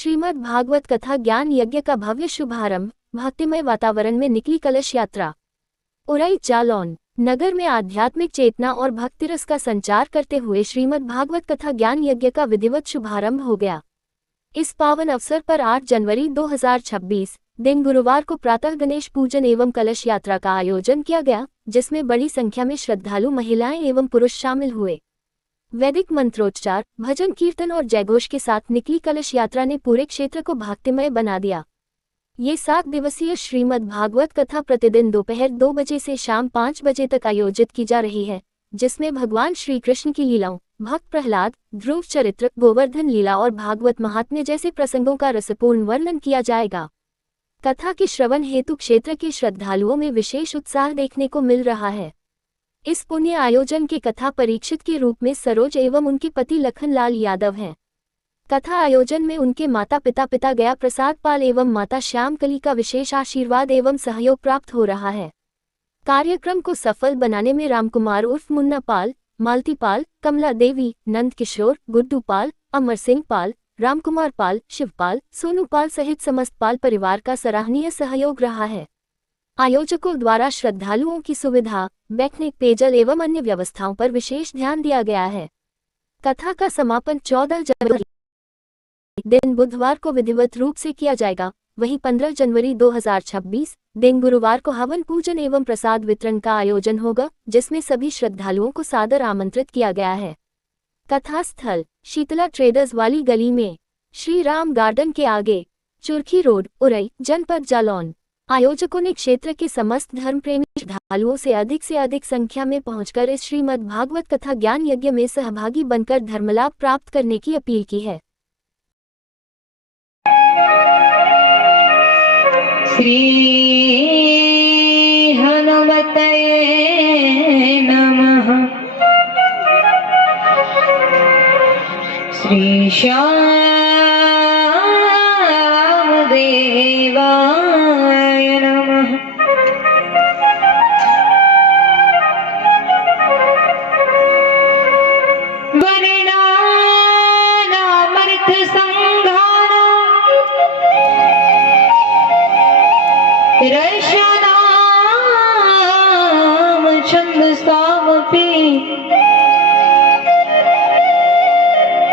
श्रीमद् भागवत कथा ज्ञान यज्ञ का भव्य शुभारंभ। भक्तिमय वातावरण में निकली कलश यात्रा। उरई जालौन नगर में आध्यात्मिक चेतना और भक्ति रस का संचार करते हुए श्रीमद् भागवत कथा ज्ञान यज्ञ का विधिवत शुभारंभ हो गया। इस पावन अवसर पर 8 जनवरी 2026 दिन गुरुवार को प्रातः गणेश पूजन एवं कलश यात्रा का आयोजन किया गया, जिसमें बड़ी संख्या में श्रद्धालु महिलाएं एवं पुरुष शामिल हुए। वैदिक मंत्रोच्चार, भजन कीर्तन और जयघोष के साथ निकली कलश यात्रा ने पूरे क्षेत्र को भक्तिमय बना दिया। ये 7 दिवसीय श्रीमद् भागवत कथा प्रतिदिन दोपहर 2 बजे से शाम 5 बजे तक आयोजित की जा रही है, जिसमें भगवान श्री कृष्ण की लीलाओं, भक्त प्रहलाद, ध्रुव चरित्र, गोवर्धन लीला और भागवत महात्म्य जैसे प्रसंगों का रसपूर्ण वर्णन किया जाएगा। कथा के श्रवण हेतु क्षेत्र के श्रद्धालुओं में विशेष उत्साह देखने को मिल रहा है। इस पुण्य आयोजन के कथा परीक्षित के रूप में सरोज एवं उनके पति लखनलाल यादव हैं। कथा आयोजन में उनके माता पिता गया प्रसाद पाल एवं माता श्यामकली का विशेष आशीर्वाद एवं सहयोग प्राप्त हो रहा है। कार्यक्रम को सफल बनाने में रामकुमार उर्फ मुन्ना पाल, मालती पाल, कमला देवी, नंद किशोर, गुड्डू पाल, अमर सिंह पाल, रामकुमार पाल, शिवपाल, सोनू पाल सहित समस्त पाल परिवार का सराहनीय सहयोग रहा है। आयोजकों द्वारा श्रद्धालुओं की सुविधा, बैठने, पेयजल एवं अन्य व्यवस्थाओं पर विशेष ध्यान दिया गया है। कथा का समापन 14 जनवरी दिन बुधवार को विधिवत रूप से किया जाएगा। वहीं 15 जनवरी 2026 दिन गुरुवार को हवन पूजन एवं प्रसाद वितरण का आयोजन होगा, जिसमें सभी श्रद्धालुओं को सादर आमंत्रित किया गया है। कथा स्थल शीतला ट्रेडर्स वाली गली में, श्री राम गार्डन के आगे, चुरखी रोड, उरई, जनपद जालौन। आयोजकों ने क्षेत्र के समस्त धर्मप्रेमी श्रद्धालुओं से अधिक संख्या में पहुंचकर इस श्रीमद् भागवत कथा ज्ञान यज्ञ में सहभागी बनकर धर्मलाभ प्राप्त करने की अपील की है। श्री हनुमते नमः। श्री श्याम देवाय नमः। वर्णानामर्थ संघाना रसनाम छंदसामपि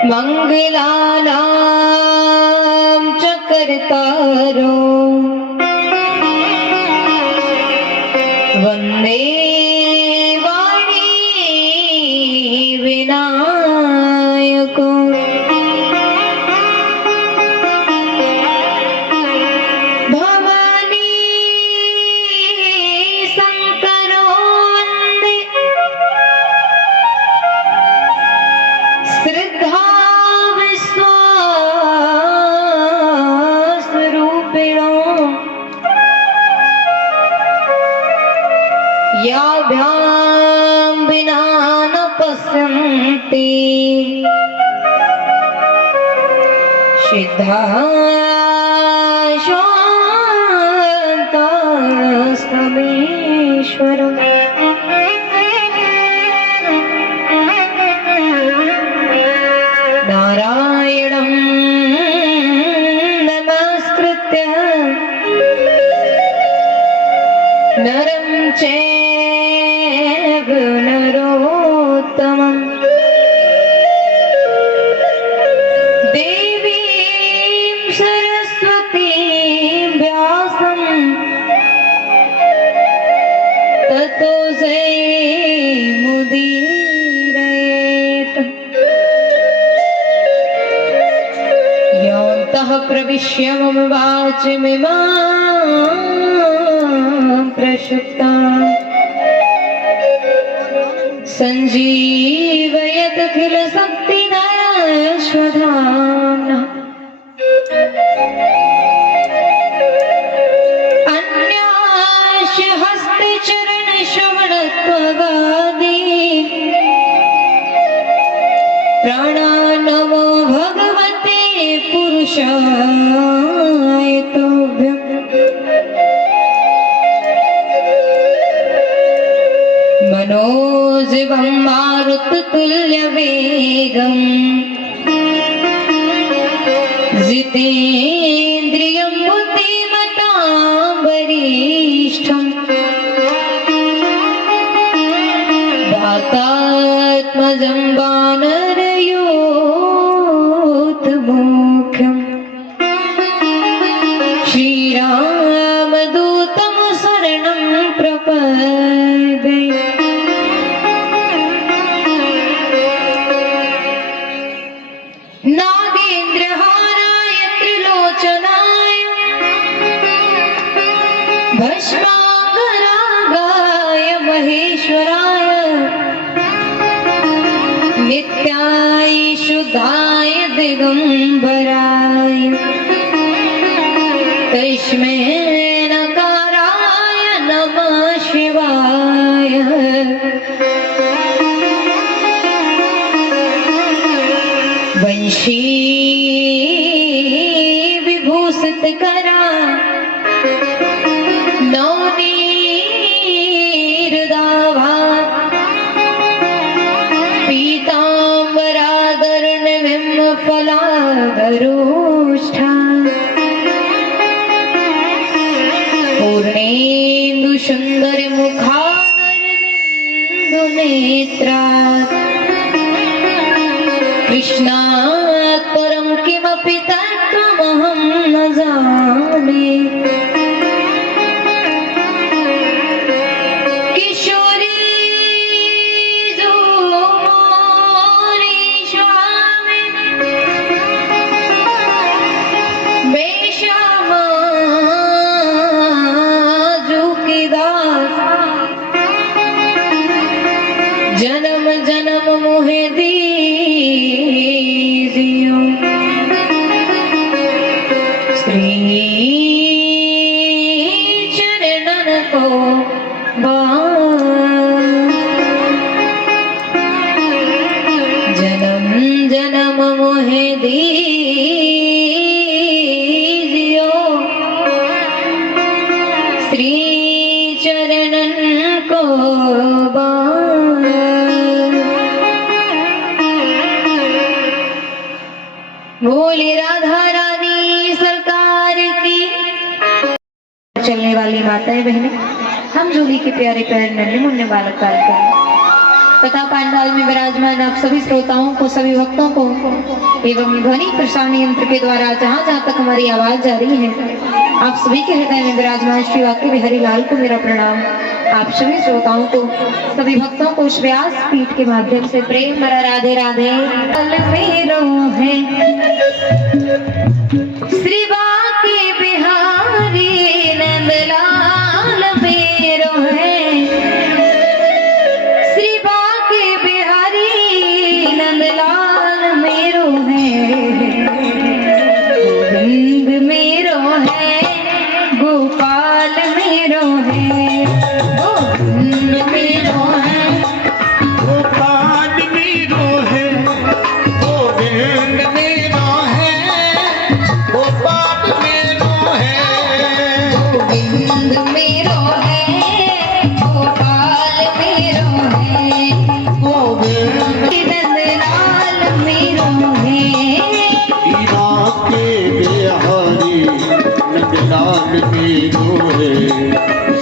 मंगलानां च कर्तारो वंदे वाणी विनायको। भवानी शंकरो वंदे श्रद्धा याभ्यां विना न पश्यन्ति सिद्धा शान्तास्तमीश्वरम्। नारायणं नमस्कृत्य नरं चैव नरोत्तमम् देवीं सरस्वतीं व्यासं ततो जयमुदीरयेत्। योऽन्तः प्रविश्य मम वाचमिमां प्रसुप्ताम् संजीवयत् अखिल शक्तिधरस्वधाम्नः। अन्यास्य हस्ते चरण श्रवणत्वगादि प्राणान्नमो भगवते पुरुषाय तुभ्यम्। मनोजवं मारुततुल्यवेगम् जितेन्द्रियं जितेन्द्रियं बुद्धिमतां वरिष्ठम् वातात्मजं वानरयूथमुख्यम् श्रीरामदूतं शरणं प्रपद्ये। नागेन्द्रहाराय त्रिलोचनाय भस्मांगरागाय महेश्वराय नित्याय शुद्धाय दिगंबराय तस्मै नकाराय नमः शिवाय। वंशी विभूषित करा नवनीरदाभा पीताम्बरादर्णविम्फलाधरोष्ठा पूर्णेन्दु सुंदर मुखारविंदु नेत्रा कृष्णात् परं किमपि तत्त्वमहं न जाने। किशोरी जो मोरी स्वामी बेश्यामा जो की दासा जन्म जन्म मोहे दीजियो। श्री चरणन को जन्म जन्म मोहे दीजियो। श्री चरणन को बोले राधा रानी सरकार की। चलने वाली माताएं बहनें, हम जोली के प्यारे प्यारे नन्हे मुन्ने बालक बालिकाएं तथा पांडाल में विराजमान आप सभी श्रोताओं को, सभी भक्तों को एवं ध्वनि प्रसारण यंत्र के द्वारा जहाँ जहाँ तक हमारी आवाज जा रही है, आप सभी के हृदय में विराजमान श्री वाक्य बिहारी लाल को मेरा प्रणाम। आप सभी श्रोताओं को, सभी भक्तों को इस व्यास पीठ के माध्यम से प्रेम भरा राधे राधे। है श्री वाक्य बिहारी नंदलाल मेरो है। श्री वाक्य बिहारी नंदलाल मेरो है। गोविंद मेरो है, गोपाल मेरो है। गोविंद मेरो है, गोपाल मेरो है। गोविंद मेरो है, गोपाल मेरो है। गोविंद मेरो है, गोपाल मेरो है। गोविंद नंदलाल मेरो है। के बिहारी नंदलाल मेरो है।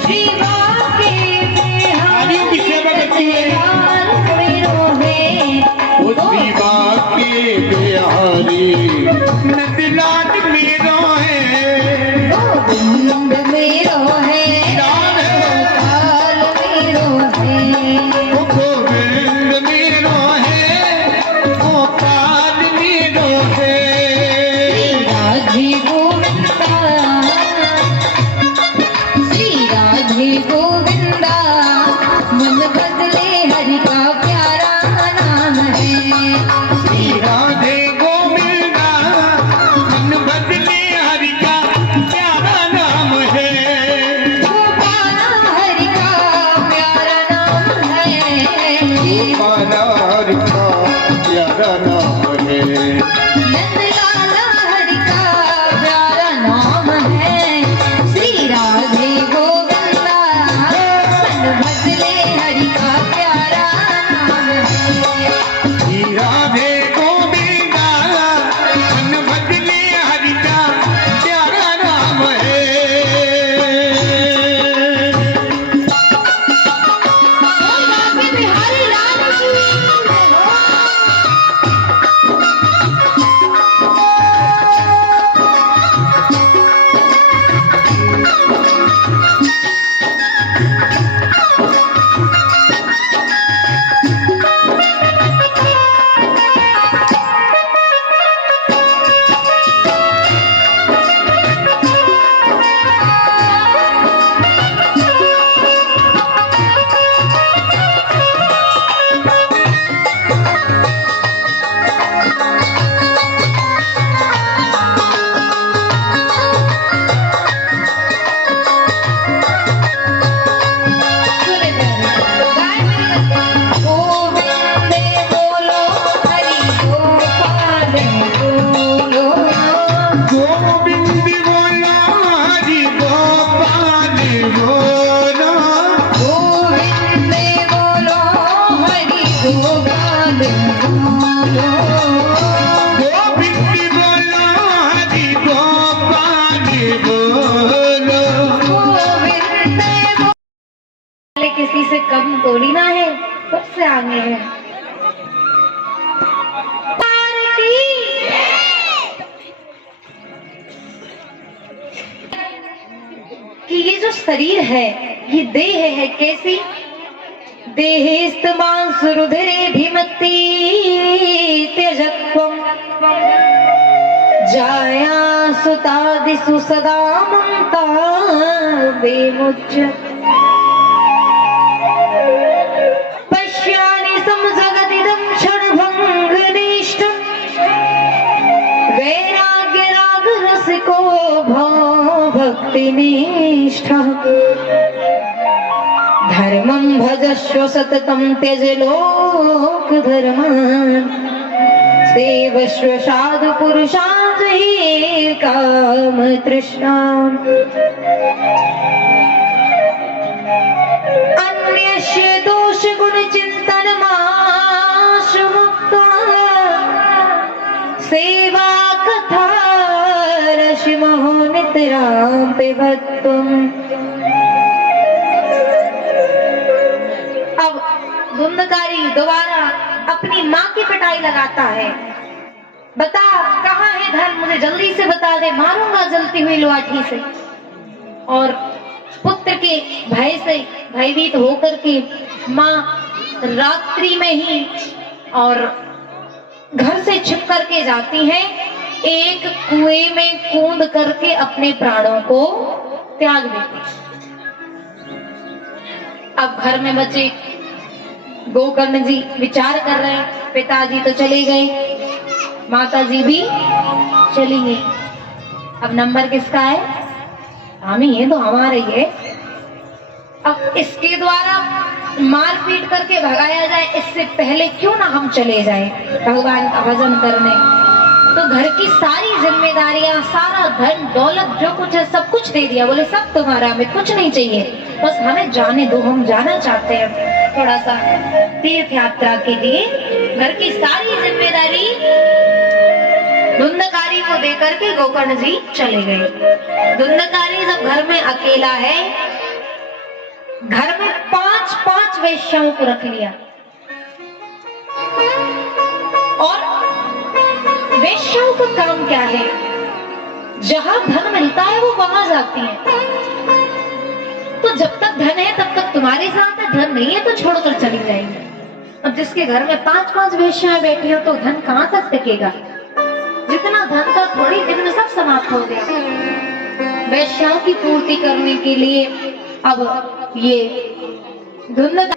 श्री वाक्य बिहारी नंदलाल मेरो है। श्री वाक्य बिहारी नंदलाल मेरो है। गोविंद मेरो है, गोपाल मेरो है। गोविंद मेरो है, गोपाल मेरो है। राधे गोविंदा, श्री राधे गोविंदा, मन बदले हरि का प्यारा नाम है। श्री राधे गोविंदा, गोविंद बोलो हरि गोपाल बोलो गोविंद बोलो हरि गोपाल बोलो गोविंद बोलो हरि गोपाल बोलो गोविंद बोलो। किसी से कम थोड़ी ना है, सबसे आगे है। कि ये जो शरीर है, ये देह है, कैसी देहेस्तमांस रुधिरे भिमति त्यजत्वम् जाया सुतादिषु सदा ममता विमुच्य पश्यामि समजगदिदं क्षणभङ्गनिष्ठम् वैराग्यरागरसिको भक्तिनिष्ठः धर्मं भजस्व सततं त्यज लोकधर्मान् सेवस्व साधु पुरुषान् जहि कामतृष्णाम् अन्यस्य दोषगुणचिन्तनमाशमुक्त्वा सेवा कथा रश्महो नितरां पिबत्वम्। अब धुंधकारी दोबारा अपनी माँ की पिटाई लगाता है। बता कहाँ है धन, मुझे जल्दी से बता दे, मारूंगा जलती हुई लाठी से। और पुत्र के भय से भयभीत होकर के माँ रात्रि में ही और घर से छिप करके जाती हैं, एक कुएं में कूद करके अपने प्राणों को त्याग देती। अब घर में बचे गोकर्ण जी विचार कर रहे हैं, पिताजी तो चले गए, माताजी भी चली गई, अब नंबर किसका है? हम ही है तो हमारा ही है। अब इसके द्वारा मारपीट करके भगाया जाए, इससे पहले क्यों ना हम चले जाएं भगवान का भजन करने। तो घर की सारी जिम्मेदारियां, सारा धन दौलत जो कुछ है सब कुछ दे दिया, बोले सब तुम्हारा, हमें कुछ नहीं चाहिए, बस हमें जाने दो, हम जाना चाहते हैं थोड़ा सा तीर्थ यात्रा के लिए। घर की सारी जिम्मेदारी धुंधकारी को देकर के गोकर्ण जी चले गए। धुंधकारी जब घर में अकेला है, घर में 5-5 वेश्याओं को रख लिया और वेश्याओं का काम क्या है? जहां धन मिलता है वो वहां जाती हैं। तो जब तक धन है तब तक तुम्हारे साथ है, धन नहीं है तो छोड़कर चली जाएंगे। अब जिसके घर में 5-5 वेश्याएं बैठी हो तो धन कहां तक टिकेगा? जितना धन था थोड़ी दिन में सब समाप्त हो गया। वेश्याओं की पूर्ति करने के लिए अब ये धुंधकार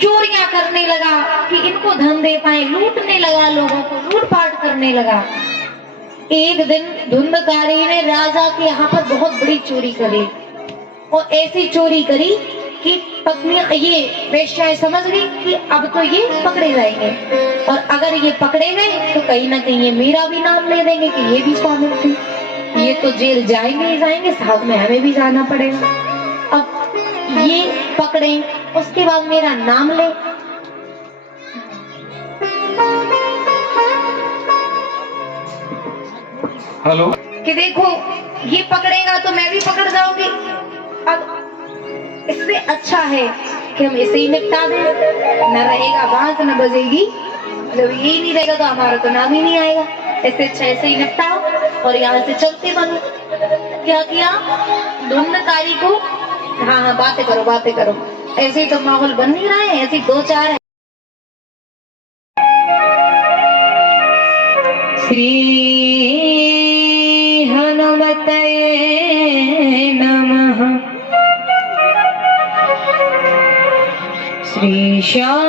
चोरियां करने लगा कि इनको धन दे पाए, लूटने लगा, लोगों को लूटपाट करने लगा। एक दिन धुंधकारी ने राजा के यहाँ पर बहुत बड़ी चोरी करी और ऐसी चोरी करी कि पत्नियां, ये वेश्याएं समझ गई कि अब तो ये पकड़े जाएंगे और अगर ये पकड़े गए तो कहीं ना कहीं ये मेरा भी नाम ले देंगे कि ये भी शामिल थी, ये तो जेल जाएंगे ही जाएंगे, साथ में हमें भी जाना पड़ेगा। अब ये पकड़े, उसके बाद मेरा नाम ले। हेलो कि देखो ये पकड़ेगा तो मैं भी पकड़ जाऊंगी। अब इससे अच्छा है कि हम इसे ही निपटा दें, न रहेगा बात न बजेगी, जब यही नहीं रहेगा तो हमारा तो नाम ही नहीं आएगा। इससे अच्छा ऐसे ही निपटाओ और यहाँ से चलते बनो। क्या किया? धुंधकारी को, हाँ हाँ बातें करो बातें करो, ऐसे ही तो माहौल बन नहीं रहा है, ऐसे 2-4 है। श्री हनुमते नमः। श्री श्याम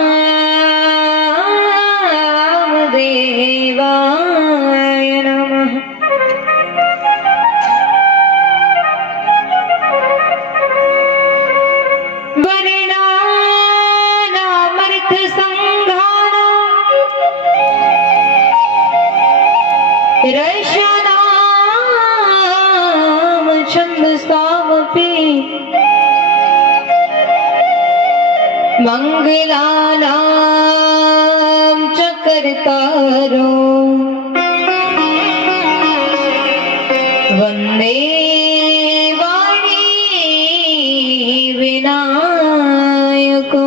देवाय नमः। वर्णानामर्थ संघानां रशनां छन्दसामपि मङ्गलानां च कर्तारो वन्दे वाणी विनायको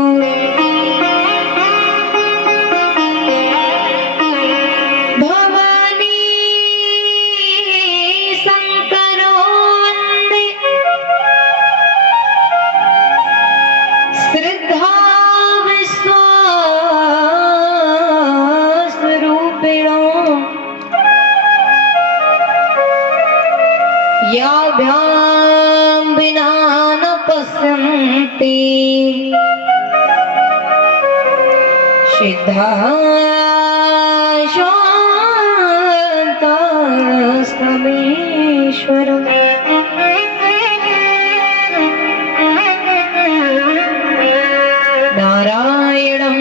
भवानी शङ्करो वन्दे श्रद्धा विश्वासरूपिणो याभ्यां विना न पश्यन्ति शान्तस्तमीश्वरम् नारायणं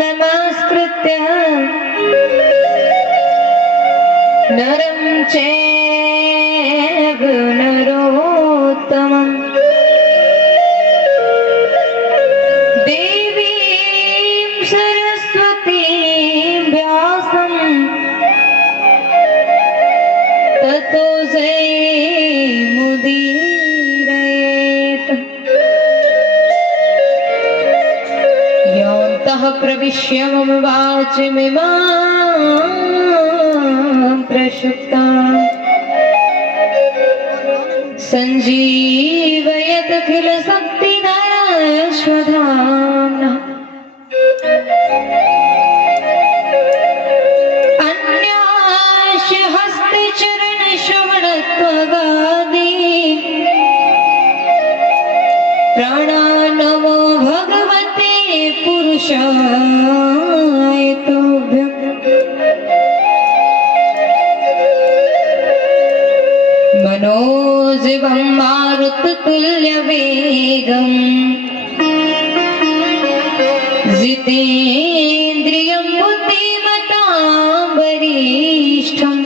नमस्कृत्य नरं चैव नरोत्तमम् देवीं सरस्वतीं व्यासं ततो जयमुदीरयेत् योऽन्तः प्रविश्य मम वाचमिमां प्रक्षुब्धाम् सञ्जीवयत् किल शक्तिधरश्वधाम्ना अन्यास्य हस्ते चरणश्रवणत्वगादि प्राणानमो भगवते पुरुषाय तुभ्यम् मनोजवं मारुततुल्यवेगम् जितेन्द्रियं बुद्धिमतां वरिष्ठम्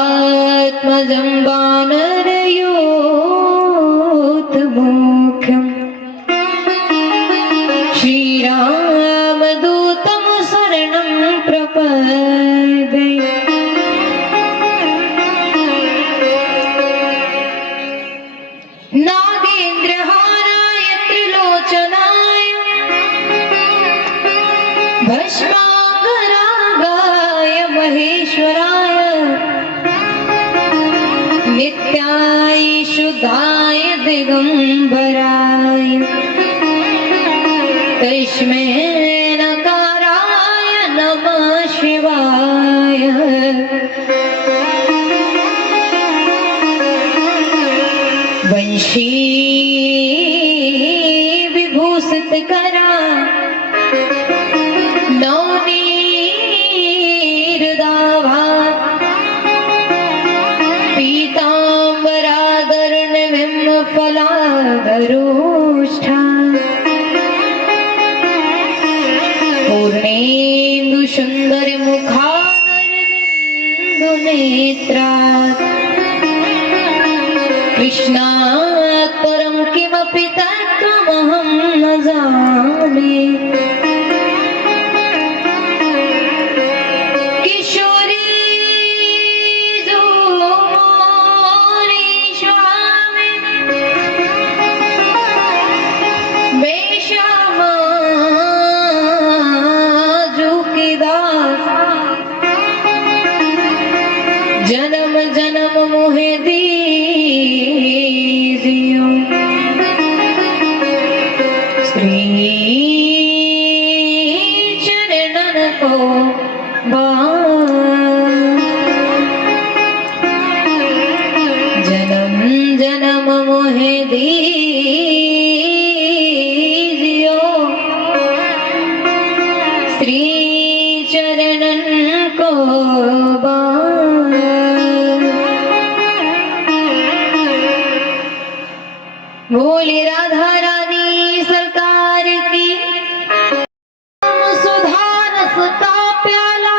वातात्मजं वानरयूथमुख्यम् श्रीरामदूतं शरणं प्रपद्ये नागेन्द्रहाराय त्रिलोचनाय भस्माङ्गरागाय महेश्वराय नित्याय शुद्धाय दिगम्बराय तस्मै नकाराय नमः शिवाय वंशी विभूषित करा नवनीरदाभा पीताम्बराधरणिम्फलाधरोष्ठा पूर्णेन्दु सुन्दर मुखादरबिन्दुनेत्रात् कृष्णात् परं किमपि तत्त्वमहं न जाने किशोरी जोमोरी स्वामिनी वेश्यामाजू की दासा जन्म जन्म मोहे दीजियो श्री चरणन को जन्म जन्म मोहे दीजियो श्री चरणन को बोली राधा रानी सरकार की सुधा रस का प्याला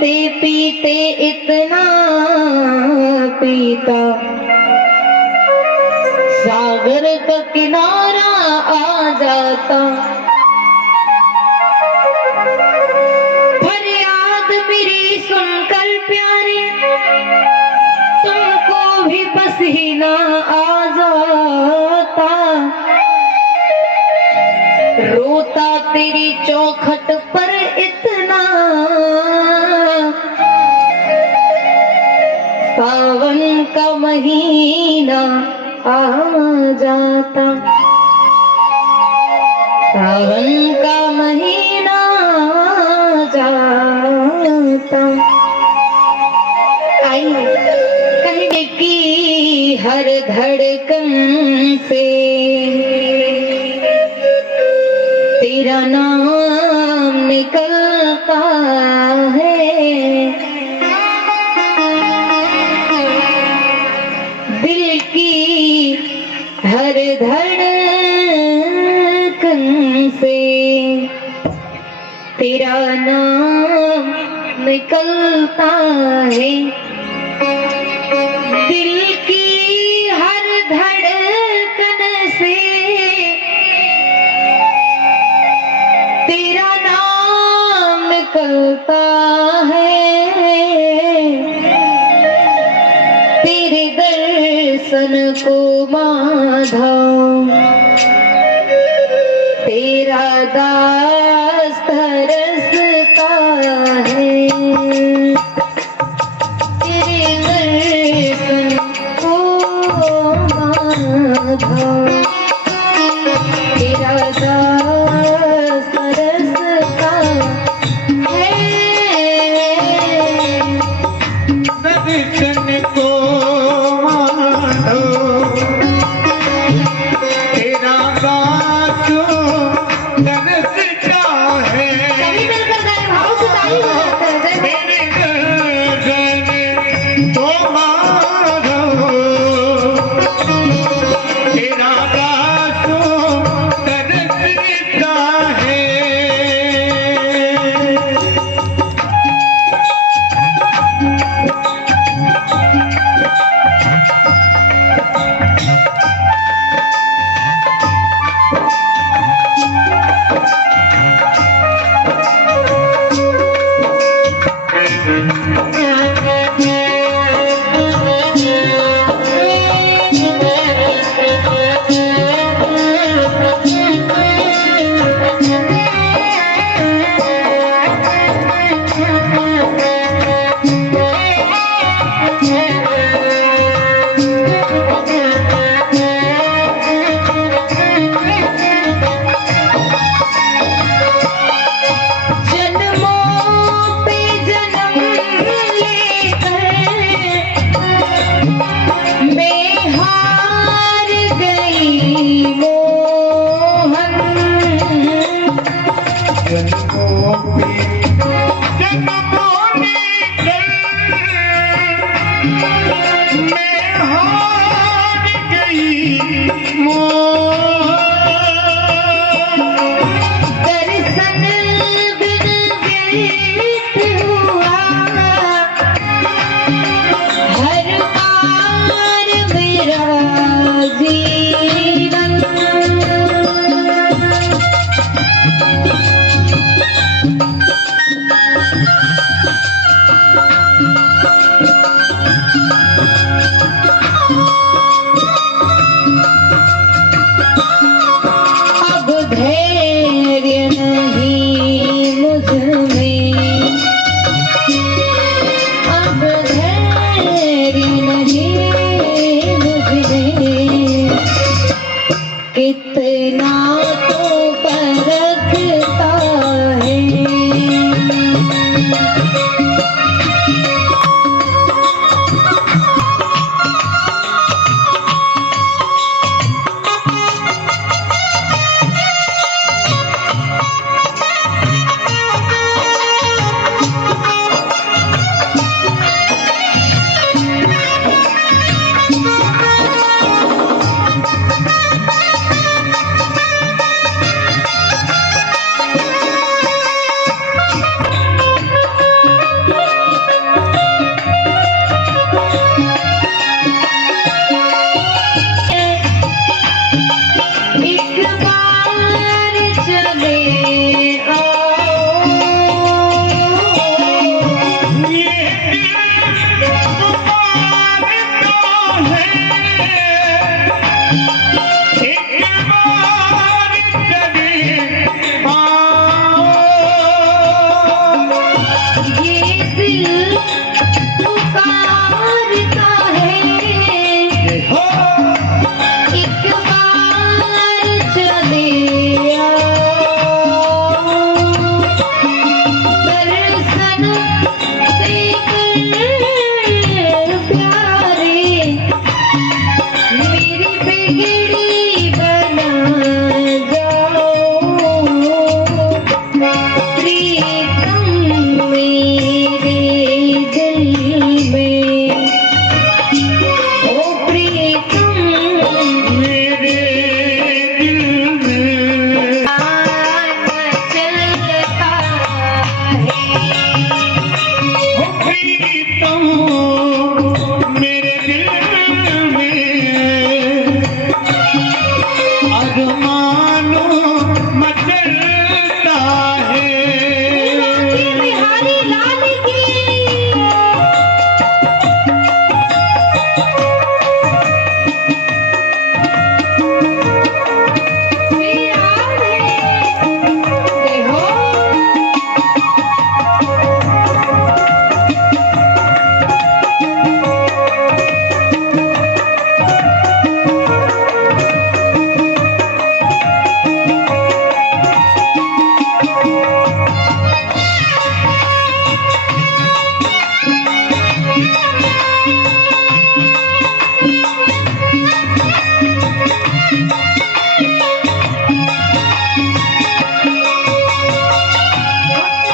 पीते पीते इतना पीता, सागर का किनारा आ जाता। फरियाद मेरी सुनकर प्यारे, तुमको भी पसीना आ जाता। रोता तेरी चौखट पर इतना, सावन का महीना आ जाता। सावन का महीना आ जाता। आइए कहने की हर धड़कन से तेरा नाम निकलता है। दिल की हर धड़कन से तेरा नाम निकलता है। दिल की हर धड़कन से तेरा नाम निकलता है। तेरे दर्शन को माधव तेरा दास तरसता है। तेरे दर्शन को माधव तेरा दास तरसता है। दर्शन को माधव तेरा दास तरसता है। सभी मिलकर गाएं, भाव से ताली बजाते हैं। मेरे दर्शन को माधव तेरा दास तरसता है। जन्मों पे जन्म लेकर मैं हार गई मोहन। जन्मों पे जन्मों लेकर मैं हार गई मोहन। दर्शन बिन व्यर्थ हुआ हर बार मेरा जीवन।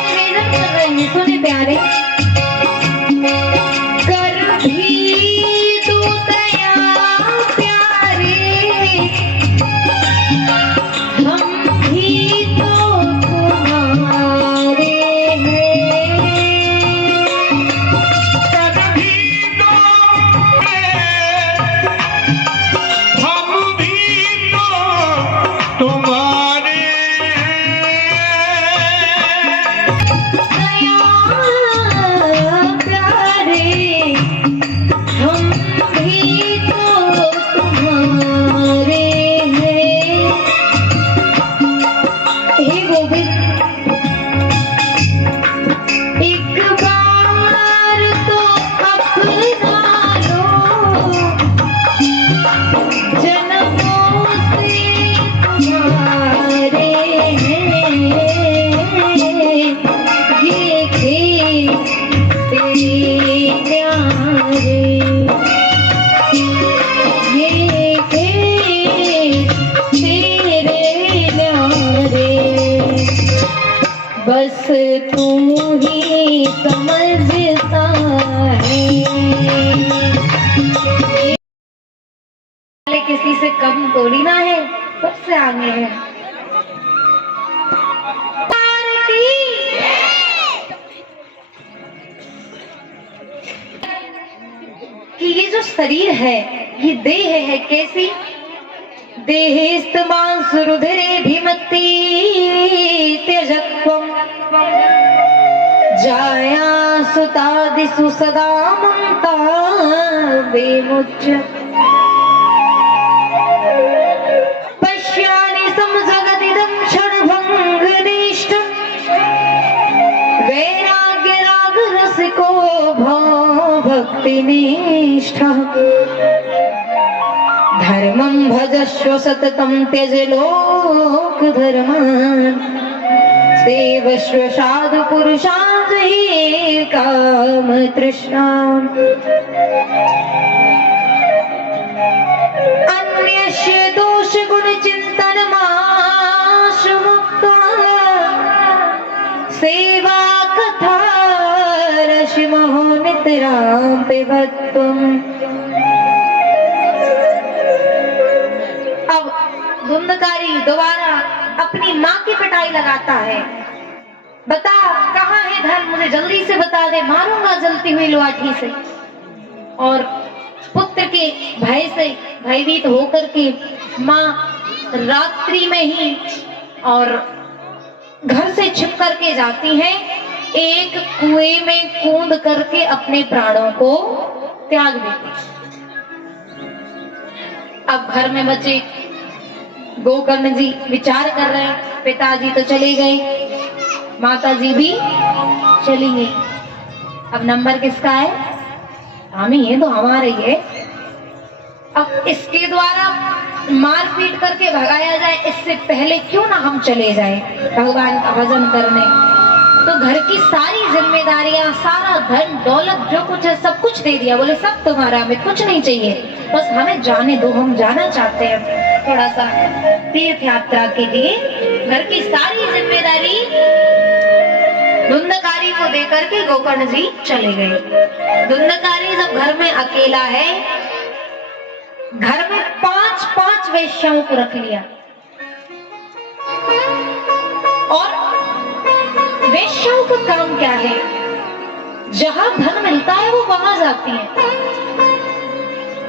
निवेदन कर रहे हैं, सुने प्यारे। कर भी तू दया प्यारे, हम भी तो तुम्हारे हैं। कर भी दो हम भी तो तुम्हारे दया प्यारे, हम भी तो तुम्हारे हैं। हे गोविंद, एक बार तो अपना लो, जन्मों से तुम्हारे हैं। ये थे तेरे प्यारे, ये थे तेरे प्यारे, बस तू ही समझता है। किसी से कम थोड़ी ना है, सबसे आगे है। कि ये जो शरीर है, ये देह है कैसी? देहेस्तमां सुरुधिरे भीमति त्यजत्वम्, जाया सुतादिषु सदा ममता विमुच्य। पश्यामि समजगदिदं क्षणभङ्गनिष्ठम्, वैराग्यरागरसिको भव भक्तिनिष्ठः। धर्मं भजस्व सततं त्यज लोकधर्मान्, सेवस्व साधु पुरुषान् जहि कामतृष्णाम्। अन्यस्य दोष गुण चिंतन मुक्ता, सेवा कथा रश्मो नितरां पिबत्वम्। अब धुंधकारी दोबारा अपनी माँ की पिटाई लगाता है। बता कहाँ है धन, मुझे जल्दी से बता दे, मारूंगा जलती हुई लाठी से। और पुत्र के भय से भयभीत होकर के माँ रात्रि में ही और घर से छिप करके जाती हैं, एक कुएं में कूद करके अपने प्राणों को त्याग देती। अब घर में बचे गोकर्ण जी विचार कर रहे हैं, पिताजी तो चले गए, माताजी भी चली गई, अब नंबर किसका है? हम ही है तो हमारे ही है। अब इसके द्वारा मारपीट करके भगाया जाए, इससे पहले क्यों ना हम चले जाएं भगवान का भजन करने। तो घर की सारी जिम्मेदारियां, सारा धन दौलत जो कुछ है सब कुछ दे दिया, बोले सब तुम्हारा, हमें कुछ नहीं चाहिए, बस हमें जाने दो, हम जाना चाहते हैं थोड़ा सा तीर्थ यात्रा के लिए। घर की सारी जिम्मेदारी धुंधकारी को देकर के गोकर्ण जी चले गए। धुंधकारी जब घर में अकेला है, घर में 5-5 वेश्याओं को रख लिया, और वेश्याओं का काम क्या है? जहां धन मिलता है वो वहां जाती है।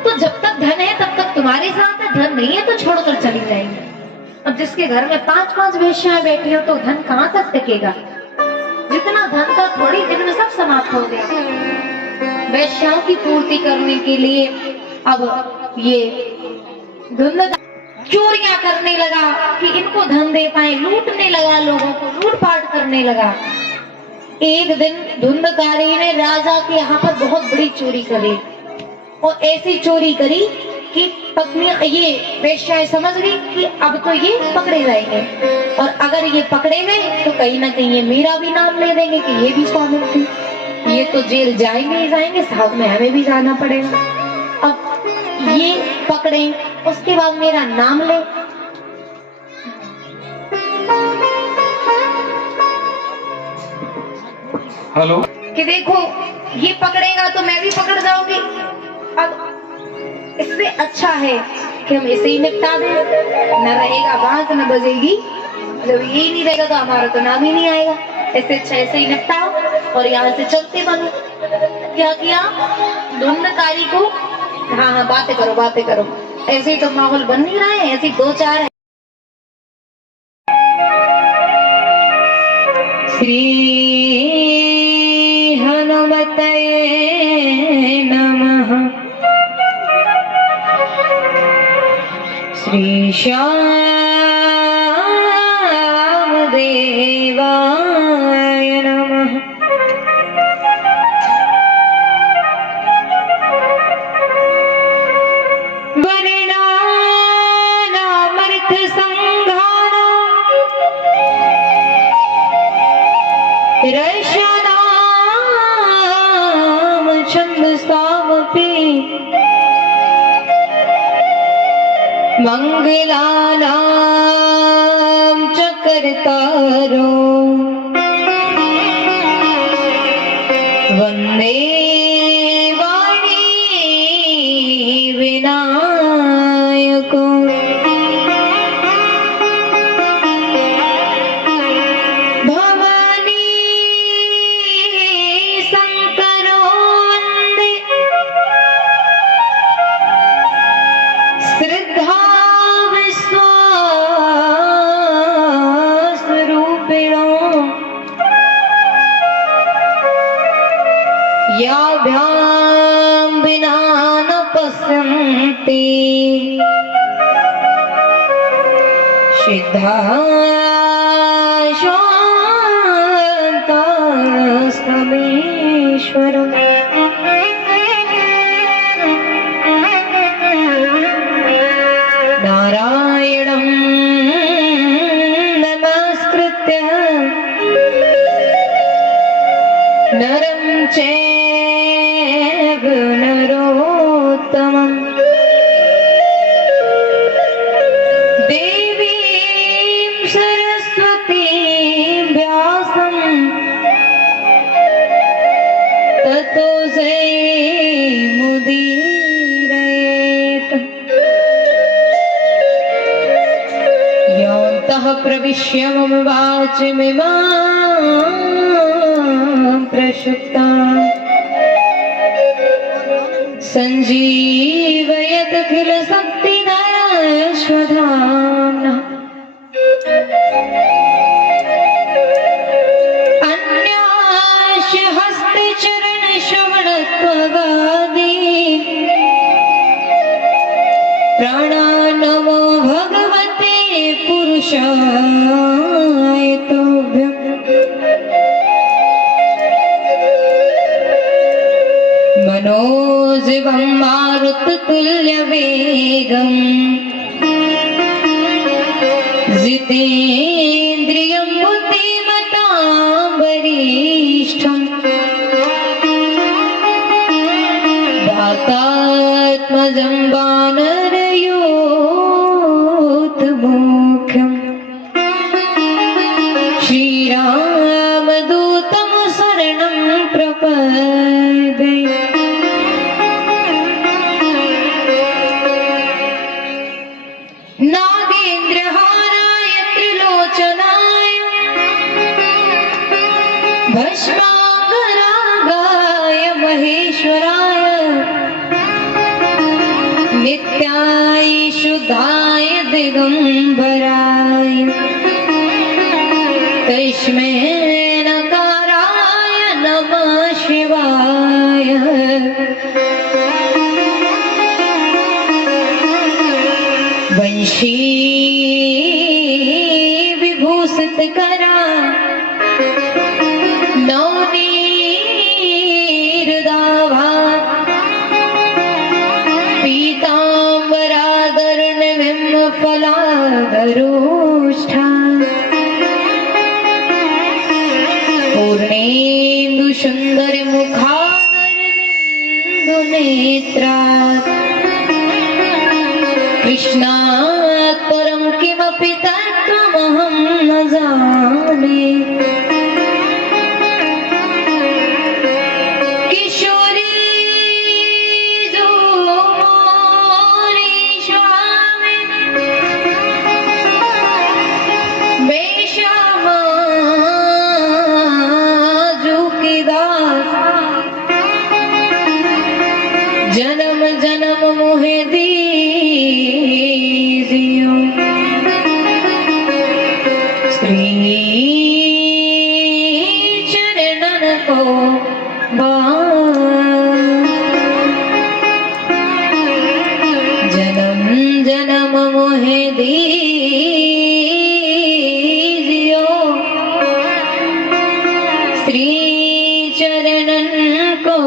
तो जब तक धन है तब तक तुम्हारे साथ है, धन नहीं है तो छोड़कर चली जाएंगे। अब जिसके घर में 5-5 वेश्याएं बैठी हो तो धन कहां तक टिकेगा? जितना धन था थोड़ी दिन में सब समाप्त हो गया। वेश्याओं की पूर्ति करने के लिए अब ये धुंधकार चोरियां करने लगा कि इनको धन दे पाए, लूटने लगा, लोगों को लूटपाट करने लगा। एक दिन धुंधकारी ने राजा के यहाँ पर बहुत बड़ी चोरी करी, और ऐसी चोरी करी कि पत्नी ये वेश्याएं समझ गई कि अब तो ये पकड़े जाएंगे, और अगर ये पकड़े गए तो कहीं ना कहीं ये मेरा भी नाम ले देंगे कि ये भी शामिल थी, ये तो जेल जाएंगे ही जाएंगे, साथ में हमें भी जाना पड़ेगा। अब ये पकड़े उसके बाद मेरा नाम ले। हेलो कि देखो ये पकड़ेगा तो मैं भी पकड़ जाऊंगी। अब इससे अच्छा है कि हम इसे ही निपटा दें, न रहेगा बात न बजेगी। जब ये नहीं रहेगा तो हमारा तो नाम ही नहीं आएगा। ऐसे अच्छा ऐसे ही निपटाओ और यहाँ से चलते बनो। क्या किया धुंधकारी को? हाँ हाँ बातें करो बातें करो। ऐसे ही तो माहौल बन नहीं रहा है, ऐसे दो चार है। श्री हनुमतये नमः। श्री श्याम देवाय नमः। वर्णानामर्थ संघानां रसानां छन्दसामपि मंगलानां च कर्तारो वन्दे वाणी विनायको। भवानी शंकरो वन्दे श्रद्धा विश्वासरूपिणो याभ्यां विना न पश्यन्ति सिद्धा शान्तास्तमीश्वरम्। नारायणं नमस्कृत्य नरं चैव नरोत्तमम् देवीं सरस्वतीं व्यासं ततो जयमुदीरयेत्। योऽन्तः प्रविश्य मम वाचमिमां प्रसुप्ताम् सञ्जीवयदखिल शक्तिधरस्वधाम्ना। अन्यास्य हस्ते चरणश्रवणत्वगादि प्राणान्नमो भगवते पुरुषाय तुभ्यम्। मनोजवं मारुततुल्यवेगम् जितेन्द्रियं बुद्धिमतां वरिष्ठम्। वातात्मजं वानरयूथमुख्यम् श्रीरामदूतं शरणं प्रपद्ये। नागेन्द्रहाराय त्रिलोचनाय भस्माङ्गरागाय महेश्वराय नित्याय शुद्धाय दिगंबराय तस्मै नकाराय नमः शिवाय। वंशी विभूषित करा नवनीरदाभा पीताम्बराधरणिम्फलाधरोष्ठा पूर्णेन्दु सुंदर मुखारविन्दु नेत्रा कृष्णात् परं किमपि तत्त्वमहं न जाने। किशोरी जो मोरी स्वामिनी, बेशर्मा जो की दासा, जन्म जन्म मोहे दीजियो। श्री चरणन को जन्म जन्म मोहे दीजियो। श्री चरणन को